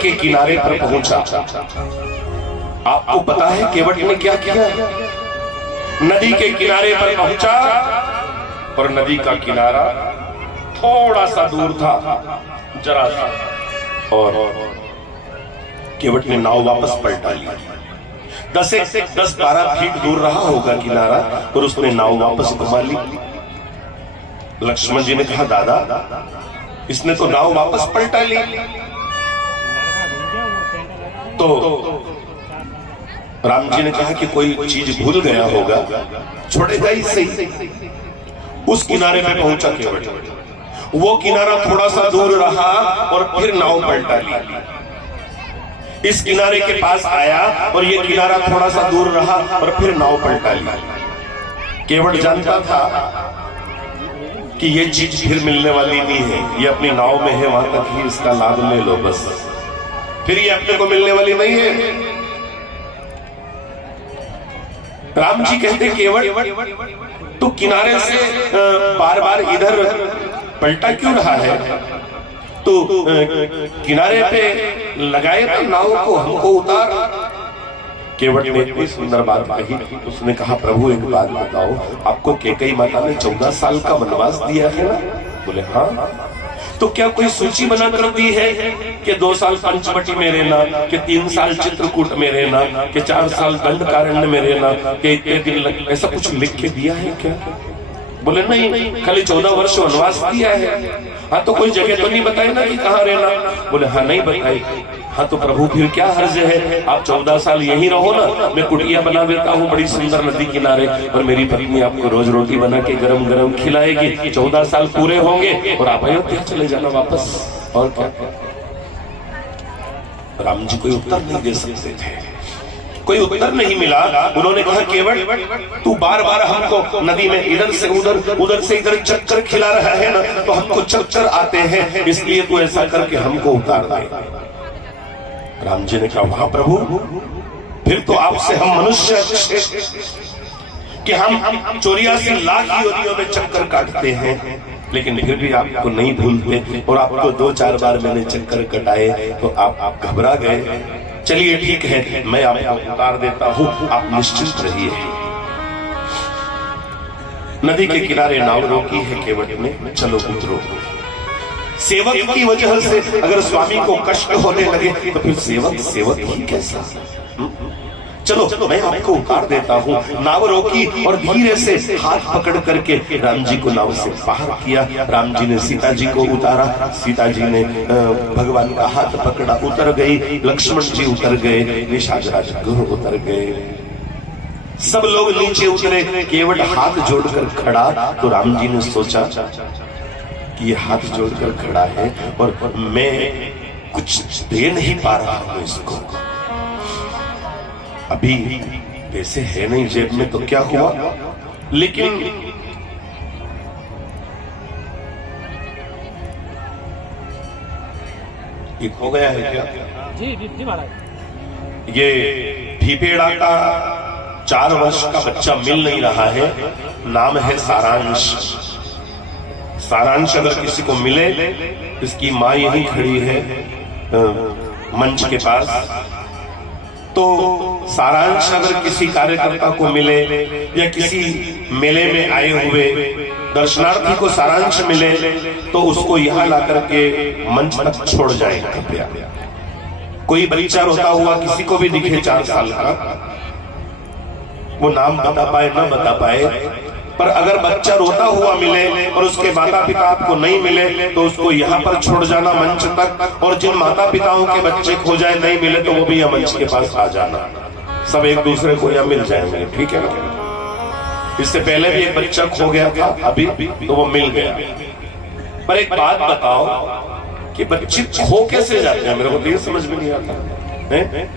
के किनारे पर पहुंचा। आपको पता है केवट ने क्या किया? नदी के किनारे पर पहुंचा और नदी का किनारा थोड़ा सा दूर था, जरा सा, और केवट ने नाव वापस पलटा ली। 10-12 फीट दूर रहा होगा किनारा और उसने नाव वापस घुमा ली। लक्ष्मण जी ने कहा, दादा इसने तो नाव वापस पलटा ली। तो राम जी ने कहा कि कोई चीज भूल गया होगा, छोड़ेगा ही सही। उस किनारे पे पहुंचा केवट, वो किनारा थोड़ा सा दूर रहा और फिर नाव पलटा ली। इस किनारे के पास आया और ये किनारा थोड़ा सा दूर रहा और फिर नाव पलटा ली। केवट जानता था कि ये चीज फिर मिलने वाली नहीं है, ये अपनी नाव में है, वहां तक ही इसका लाभ ले लो बस, फिर ये अपने को मिलने वाली नहीं है। राम जी कहते, केवट तो किनारे से बार बार इधर पलटा क्यों रहा है? तो किनारे पे लगाए तो नाव को, हमको उतार। केवट ने इतनी सुंदर बात कही। उसने कहा, प्रभु एक बात बताओ, आपको कैकेयी माता ने 14 साल का वनवास दिया है ना? बोले हाँ। तो क्या कोई सूची बनाकर दी है कि 2 साल पंचवटी में रहना, कि 3 साल चित्रकूट में रहना, कि 4 साल दंडकारण्य में रहना, कि इतने दिन ऐसा कुछ लिख के दिया है क्या? बोले नहीं, खाली 14 वर्ष वनवास दिया है। हाँ तो कोई जगह तो नहीं बताई ना कि कहाँ रहना? बोले हाँ नहीं बताई। हाँ तो प्रभु फिर क्या हर्ज है, आप 14 साल यहीं रहो ना, मैं कुटिया बना देता हूँ बड़ी सुंदर नदी किनारे, और मेरी पत्नी आपको रोज रोटी बना के गरम गरम खिलाएगी। 14 साल पूरे होंगे और आप अयोध्या चले जाना वापस। और क्या? राम जी कोई उत्तर नहीं दे सकते थे, कोई उत्तर नहीं मिला। उन्होंने कहा, केवट तू बार बार हमको नदी में इधर से उधर से इधर चक्कर खिला रहा है ना, तो हमको चक्कर आते हैं, इसलिए तू ऐसा करके हमको उतार दे। राम जी ने कहा, वहां प्रभु फिर तो आपसे हम मनुष्य कि हम 84 लाख योनियों में चक्कर काटते हैं, लेकिन फिर भी आपको नहीं भूलते, और आपको 2-4 बार मैंने चक्कर कटाए तो आप घबरा गए। चलिए ठीक है, मैं आपको उतार देता हूं, आप निश्चिंत रहिए। नदी के किनारे नाव रोकी है केवट ने, चलो उतरो। सेवक की वजह से अगर स्वामी को कष्ट होने लगे तो फिर सेवक ही कैसा? चलो मैं आपको उतार देता हूँ। नाव रोकी और धीरे से हाथ पकड़ करके राम जी को नाव से बाहर किया। राम जी ने सीता जी को उतारा, सीता जी ने भगवान का हाथ पकड़ा, उतर गई। लक्ष्मण जी उतर गए, निशाचर उतर गए, सब लोग नीचे उतरे। केवट हाथ जोड़कर खड़ा, तो राम जी ने सोचा कि ये हाथ जोड़कर खड़ा है और मैं कुछ दे नहीं पा रहा हूं इसको, अभी पैसे है नहीं जेब में, तो क्या हुआ? लेकिन एक हो गया है क्या? जी महाराज। ये भीपेड़ा का 4 वर्ष का बच्चा मिल नहीं रहा है, नाम है सारांश। सारांश अगर किसी को मिले, इसकी माँ यहीं खड़ी है मंच के पास, तो सारांश अगर किसी कार्यकर्ता को मिले या किसी मेले में आए हुए दर्शनार्थी को सारांश मिले, तो उसको यहाँ ला करके मंच तक छोड़ जाए कृपया। कोई बच्चा रोता हुआ किसी को भी दिखे 4 साल का, वो नाम बता पाए ना बता पाए, पर अगर बच्चा रोता हुआ मिले और उसके माता पिता आपको नहीं मिले, तो उसको यहाँ पर छोड़ जाना मंच तक, और जिन माता पिताओं के बच्चे खो जाए नहीं मिले तो वो भी यहाँ मंच के पास आ जाना, सब एक दूसरे को यहाँ मिल जाएंगे, ठीक है ना? इससे पहले भी एक बच्चा खो गया था अभी, तो वो मिल गया। पर एक बात बताओ कि बच्चे खो कैसे जाते हैं, मेरे को तो समझ में नहीं आता है?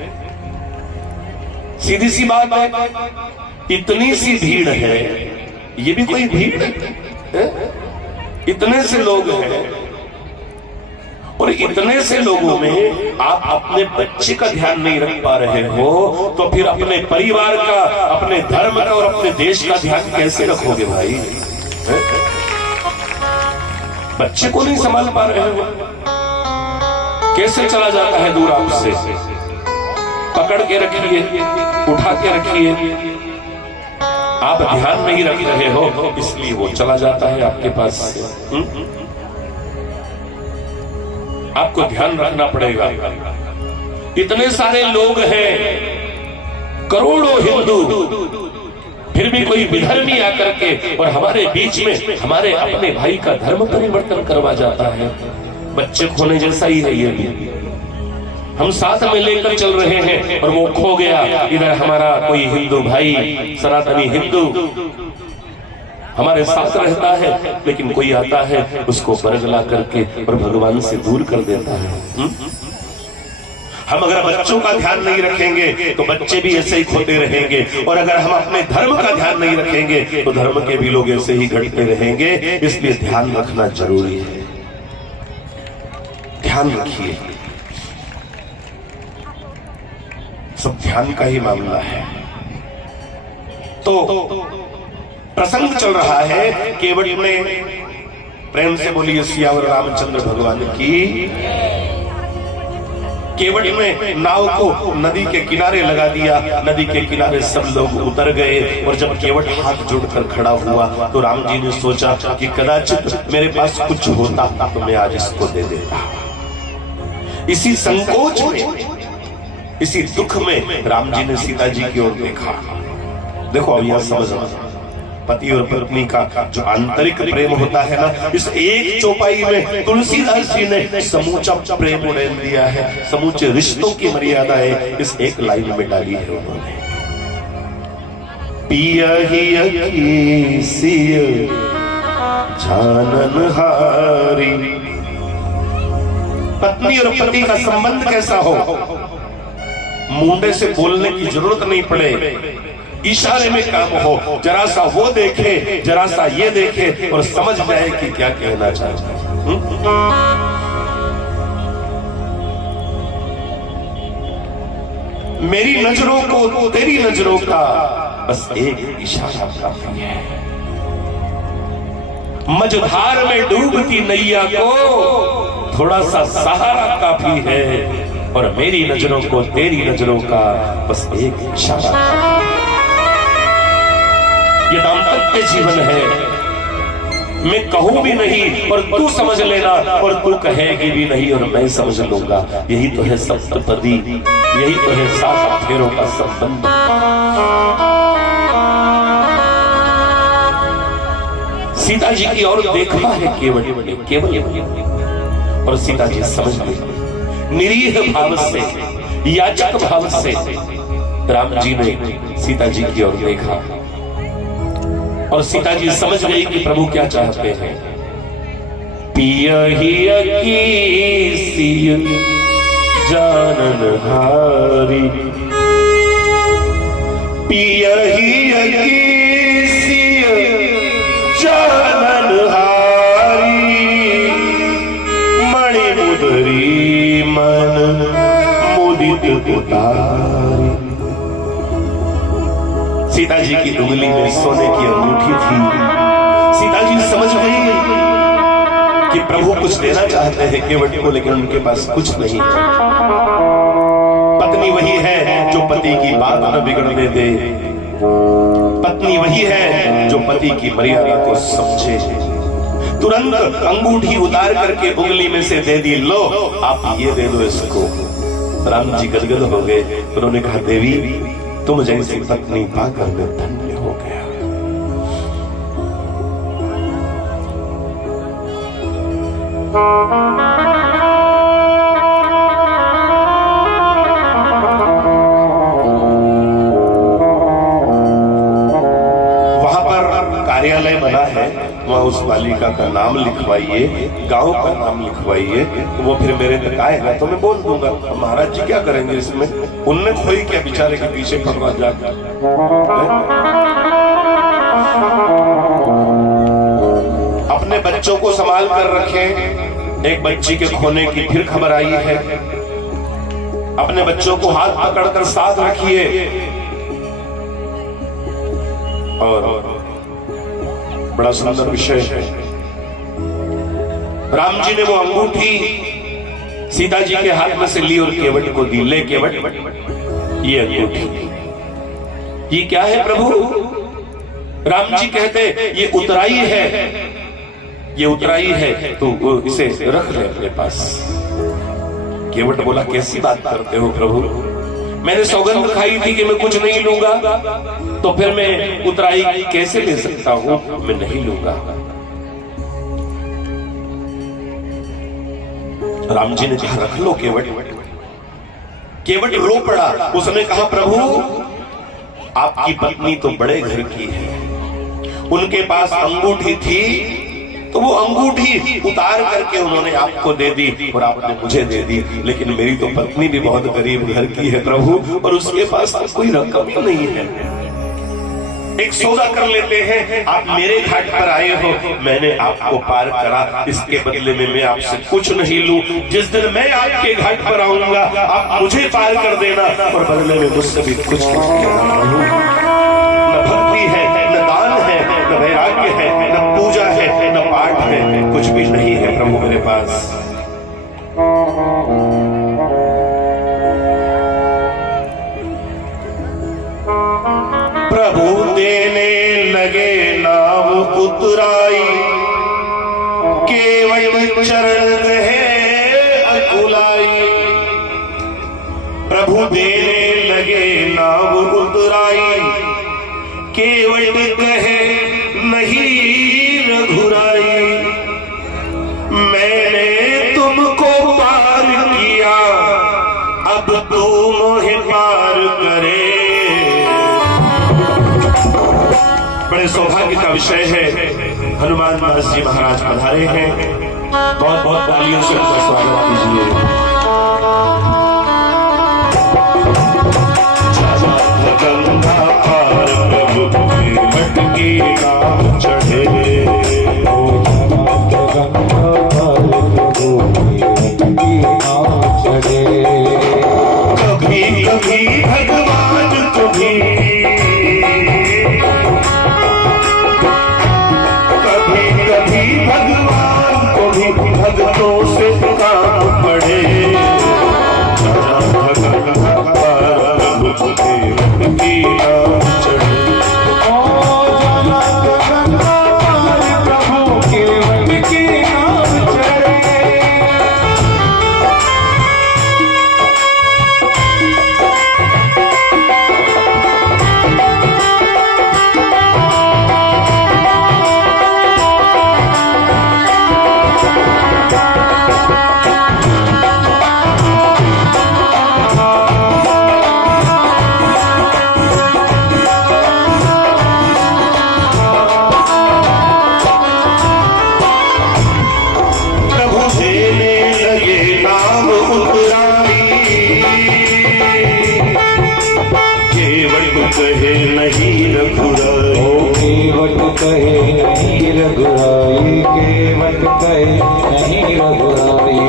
सीधी सी बात है, इतनी सी भीड़ है, ये भी कोई भीड़ है? इतने से लोग हैं, और इतने से लोगों में आप अपने बच्चे का ध्यान नहीं रख पा रहे हो, तो फिर अपने परिवार का, अपने धर्म का और अपने देश का ध्यान कैसे रखोगे भाई? बच्चे को नहीं संभाल पा रहे हो। कैसे चला जाता है दूर आपसे? पकड़ के रखिए, उठा के रखिए, आप ध्यान नहीं रख रहे हो इसलिए वो चला जाता है आपके पास से। आपको ध्यान रखना पड़ेगा। इतने सारे लोग हैं, करोड़ों हिंदू, फिर भी कोई विधर्मी आकर के और हमारे बीच में हमारे अपने भाई का धर्म परिवर्तन करवा जाता है। बच्चे खोने जैसा ही है ये भी। हम साथ में लेकर चल रहे हैं और वो खो गया। इधर हमारा कोई हिंदू भाई, सनातनी हिंदू हमारे साथ रहता है, लेकिन कोई आता है उसको बरगला करके और भगवान से दूर कर देता है। हम अगर बच्चों का ध्यान नहीं रखेंगे तो बच्चे भी ऐसे ही खोते रहेंगे, और अगर हम अपने धर्म का ध्यान नहीं रखेंगे तो धर्म के भी लोग ऐसे ही घटते रहेंगे। इसलिए ध्यान रखना जरूरी है। ध्यान रखिए, सब ध्यान का ही मामला है। तो प्रसंग चल रहा है केवट में। प्रेम से बोलिए सियावर रामचंद्र भगवान की। केवट में नाव को नदी के किनारे लगा दिया। नदी के किनारे सब लोग उतर गए, और जब केवट हाथ जोड़कर खड़ा हुआ तो राम जी ने सोचा कि कदाचित मेरे पास कुछ होता तो मैं आज इसको दे देता। इसी संकोच में, इसी दुख में राम जी ने सीता जी की ओर देखा। देखो अब यह समझना, पति और पत्नी का जो आंतरिक प्रेम होता है ना, इस एक चौपाई में तुलसीदास जी ने समूचा प्रेम उड़ेल दिया है। समूचे रिश्तों की मर्यादाएं इस एक लाइन में डाली है उन्होंने। पिया ही सिय जानन हारी। पत्नी और पति का संबंध कैसा हो? मुंडे से बोलने की जरूरत नहीं पड़े, इशारे में काम हो। जरा सा वो देखे, जरा सा ये देखे और समझ जाए कि क्या कहना चाहता है। मेरी नजरों को तेरी नजरों का बस एक इशारा काफी है। मझधार में डूबती नैया को थोड़ा सा सहारा काफी है, और मेरी नजरों को तेरी नजरों का बस एक इशारा। ये दाम्पत्य जीवन है। मैं कहूं भी नहीं और तू समझ लेना, और तू कहेगी भी नहीं और मैं समझ लूंगा। यही तो है सप्तपदी, यही तो है 7 फेरों का संबंध। सीता जी की ओर देखा है केवल, और सीता जी समझ गई। निरीह भाव से, याचक भाव से राम जी ने सीता जी की ओर देखा, और सीता जी समझ गई कि प्रभु क्या चाहते हैं। पिया ही सिय जानन हारी। पिया ही सिय जानन हारी। मणि मुदरी मन मुदित उतारी। सीता जी की उंगली में सोने की अंगूठी थी। सीता जी समझ गई कि प्रभु कुछ देना चाहते हैं केवट को, लेकिन उनके पास कुछ नहीं। पत्नी वही है जो पति की बात न बिगड़ने दे। पत्नी वही है जो पति की मर्यादा को समझे। तुरंत अंगूठी उतार करके उंगली में से दे दी। लो आप ये दे दो इसको। राम जी गदगद हो गए। उन्होंने कहा देवी तुम जैसी पत्नी पाकर मैं धन्य हो गया। वहां पर कार्यालय बना है, वहां उस बालिका का नाम लिखवाइए, गांव का नाम लिखवाइए। वो फिर मेरे तक आएगा तो मैं बोल दूंगा। महाराज जी क्या करेंगे इसमें? उनने खोई क्या बेचारे के पीछे पड़वा जाकर। अपने बच्चों को संभाल कर रखें। एक बच्ची के खोने की फिर खबर आई है। अपने बच्चों को हाथ पकड़कर साथ रखिए। और बड़ा सुंदर विषय है। राम जी ने वो अंगूठी सीता जी के हाथ में से ली और केवट को दी। ले केवट, ये अंगूठी, ये क्या है प्रभु? राम जी कहते ये उतराई है, ये उतराई है, तो इसे रख ले अपने पास। केवट बोला कैसी बात करते हो प्रभु, मैंने सौगंध खाई थी कि मैं कुछ नहीं लूंगा, तो फिर मैं उतराई कैसे ले सकता हूं? मैं नहीं लूंगा। राम जी ने कहा रख लो केवट। केवट रो पड़ा। उसने कहा प्रभु आपकी पत्नी तो बड़े घर की है, उनके पास अंगूठी थी तो वो अंगूठी उतार करके उन्होंने आपको दे दी और आपने मुझे दे दी, लेकिन मेरी तो पत्नी भी बहुत गरीब घर की है प्रभु, और उसके पास तो कोई रकम ही नहीं है। एक सौदा कर लेते हैं, आप मेरे घाट पर आए हो, मैंने आपको पार करा, इसके बदले में मैं आपसे कुछ नहीं लूं। जिस दिन मैं आपके घाट पर आऊंगा आप मुझे पार कर देना, और बदले में मुझसे भी कुछ न भक्ति है, न दान है, न वैराग्य है, न पूजा है, न पाठ है, कुछ भी नहीं है प्रभु मेरे पास। प्रभु देने लगे नाव उतराई, केवट चरण रहे अकुलाई। प्रभु देने लगे नाव उतराई, केवट कहे नहीं रघुराई। मैंने तुमको पार किया, अब तू मोहे पार करे। बड़े सौभाग्य का विषय है, हनुमान दास जी महाराज पधारे हैं, बहुत बहुत तालियों से उनका स्वागत कीजिए। गंगा पार प्रभु केवट की नाव चढ़े, गंगा पार प्रभु केवट की नाव चढ़े। कभी कभी भगवान को भी, भगवान को भी भक्तों से काम पड़े। कहे नहीं रघुराई, केवट कहे नहीं रघुराई, केवट कहे नहीं रघुराई।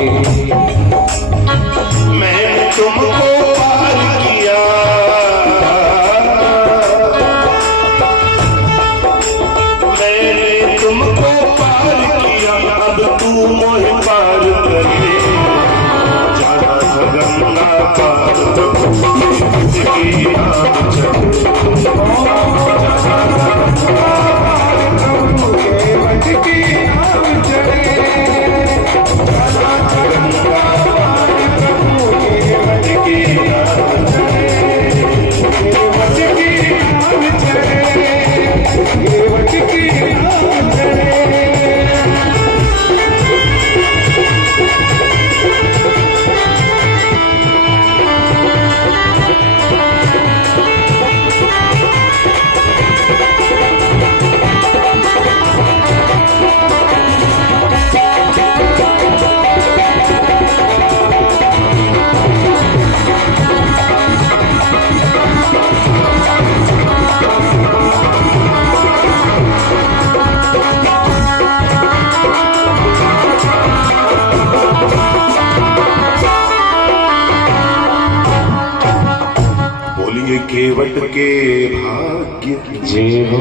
मैंने तुमको पार किया, मैंने तुमको पार किया, अब तू मोहे पार करे। जाना गंगा पार केवट के भाग्य जय हो।